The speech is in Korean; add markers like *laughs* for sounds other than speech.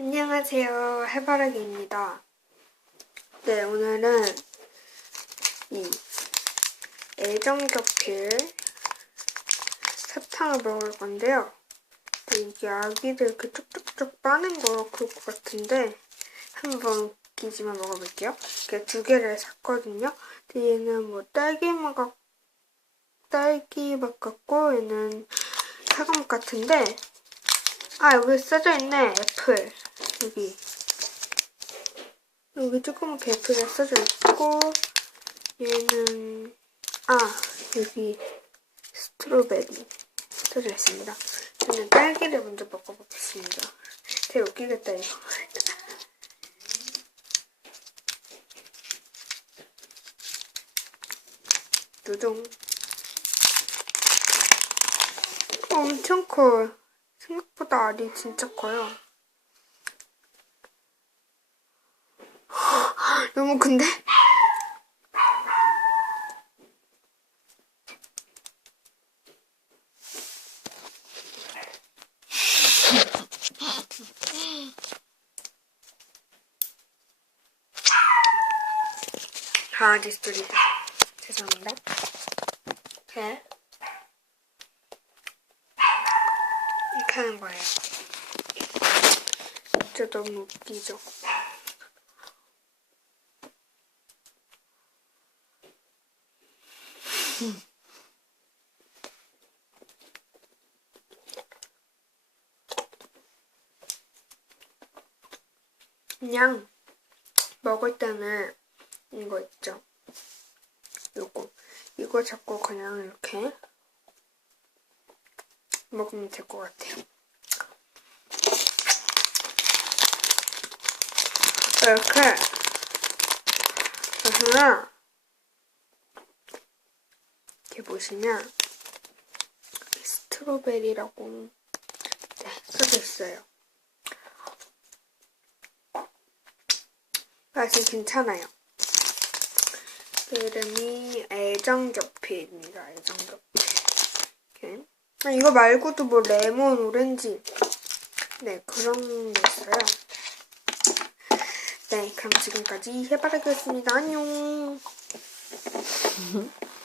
안녕하세요. 해바라기입니다. 네, 오늘은 이 애정겹필 사탕을 먹을 건데요. 네, 이게 아기들 이렇게 쭉쭉쭉 빠는 거 그럴 것 같은데 한번 웃기지만 먹어볼게요. 이렇게 두 개를 샀거든요. 근데 얘는 뭐 딸기맛 같 딸기맛 같고 얘는 사과맛 같은데 아 여기 써져 있네 애플 여기 조그맣게 애플이 써져 있고 얘는 아 여기 스트로베리 써져 있습니다. 저는 딸기를 먼저 먹어보겠습니다. 되게 웃기겠다 이거. *laughs* 두둥 엄청 커요. 생각보다 알이 진짜 커요. 너무 큰데? 강아지 소리다. 죄송합니다. 네. 이렇게 하는 거예요. 진짜 너무 웃기죠? 그냥 먹을 때는 이거 있죠? 요거. 이거 잡고 그냥 이렇게 먹으면 될 것 같아요. 이렇게 보시면 이렇게 보시면 스트로베리라고 네, 써져 있어요. 맛이 괜찮아요. 그 이름이 애정겹피입니다. 애정겹피. 아, 이거 말고도 뭐 레몬, 오렌지 네 그런 게 있어요. 네 그럼 지금까지 해바라기였습니다. 안녕. *laughs*